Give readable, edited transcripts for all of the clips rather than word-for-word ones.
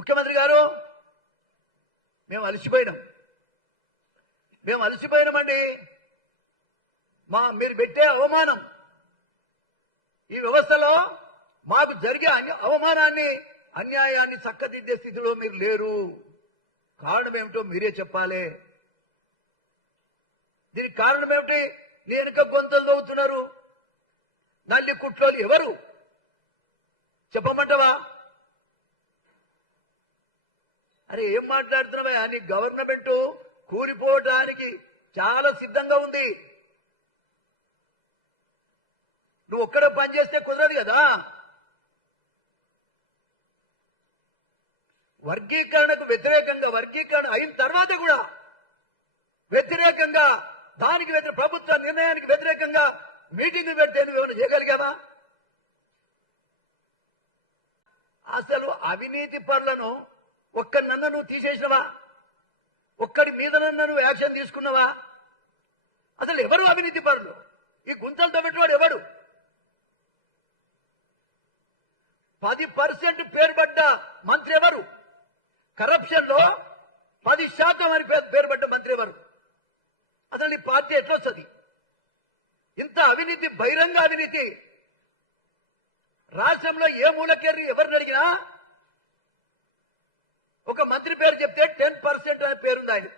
ముఖ్యమంత్రి గారు మేము అలసిపోయినామండి. మీరు పెట్టే అవమానం, ఈ వ్యవస్థలో మాకు జరిగే అవమానాన్ని, అన్యాయాన్ని చక్కదిద్దే స్థితిలో మీరు లేరు. కారణం ఏమిటో మీరే చెప్పాలి. దీనికి కారణం ఏమిటి? నీ వెనుక గొంతులు దవ్వుతున్నారు నల్లి కుట్లోలు ఎవరు చెప్పమంటావా? అరే ఏం మాట్లాడుతున్నావా? నీ గవర్నమెంట్ కూలిపోవడానికి చాలా సిద్ధంగా ఉంది. నువ్వు ఒక్కడే పని చేస్తే కుదరదు కదా. వర్గీకరణకు వ్యతిరేకంగా, వర్గీకరణ అయిన తర్వాత కూడా వ్యతిరేకంగా, దానికి ప్రభుత్వ నిర్ణయానికి వ్యతిరేకంగా మీటింగ్ పెడితే నువ్వేమైనా చేయగలిగావా? అసలు అవినీతి పరులను ఒక్కడినన్నా నువ్వు తీసేసినవా? ఒక్కడి మీదనన్నా నువ్వు యాక్షన్ తీసుకున్నావా? అసలు ఎవరు అవినీతి పరులు? ఈ గుంతలతో పెట్టివాడు ఎవడు? 10% పేరుపడ్డ మంత్రి ఎవరు? కరప్షన్ లో 10% అని పేరుపడ్డ మంత్రి ఎవరు? అసలు ఈ పార్టీ ఎట్లొస్తుంది? ఇంత అవినీతి, బహిరంగ అవినీతి రాష్ట్రంలో ఏ మూలకేరి ఎవరిని అడిగినా ఒక మంత్రి పేరు చెప్తే 10% అనే పేరుంది. ఆయన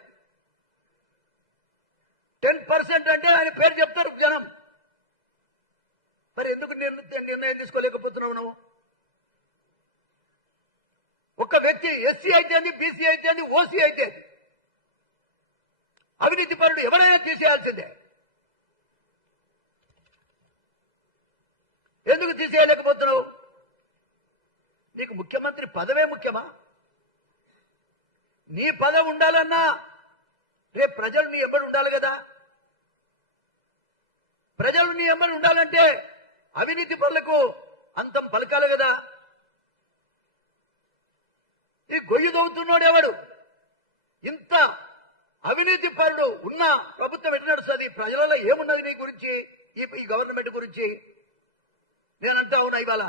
10% అంటే ఆయన పేరు చెప్తారు జనం. మరి ఎందుకు నిర్ణయం తీసుకోలేకపోతున్నావు నువ్వు? ఒక వ్యక్తి ఎస్సీ అయితే, బీసీ అయితే, ఓసీ అయితే అవినీతి పరుడు ఎవరైనా తీసేయాల్సిందే. ఎందుకు తీసేయలేకపోతున్నావు? నీకు ముఖ్యమంత్రి పదవే ముఖ్యమా? నీ పదవి ఉండాలన్నా రేపు ప్రజలు నీ ఎంబడి ఉండాలి కదా. ప్రజలు నీ ఎంబడి ఉండాలంటే అవినీతి పరులకు అంతం పలకాలి కదా. ఈ గొయ్యి దవ్వుతున్నాడు ఎవడు? ఇంత అవినీతి పరుడు ఉన్న ప్రభుత్వం ఎట్లా నడుస్తుంది? ప్రజలలో ఏమున్నది నీ గురించి, ఈ గవర్నమెంట్ గురించి? నేనంటా ఉన్నా ఇవాళ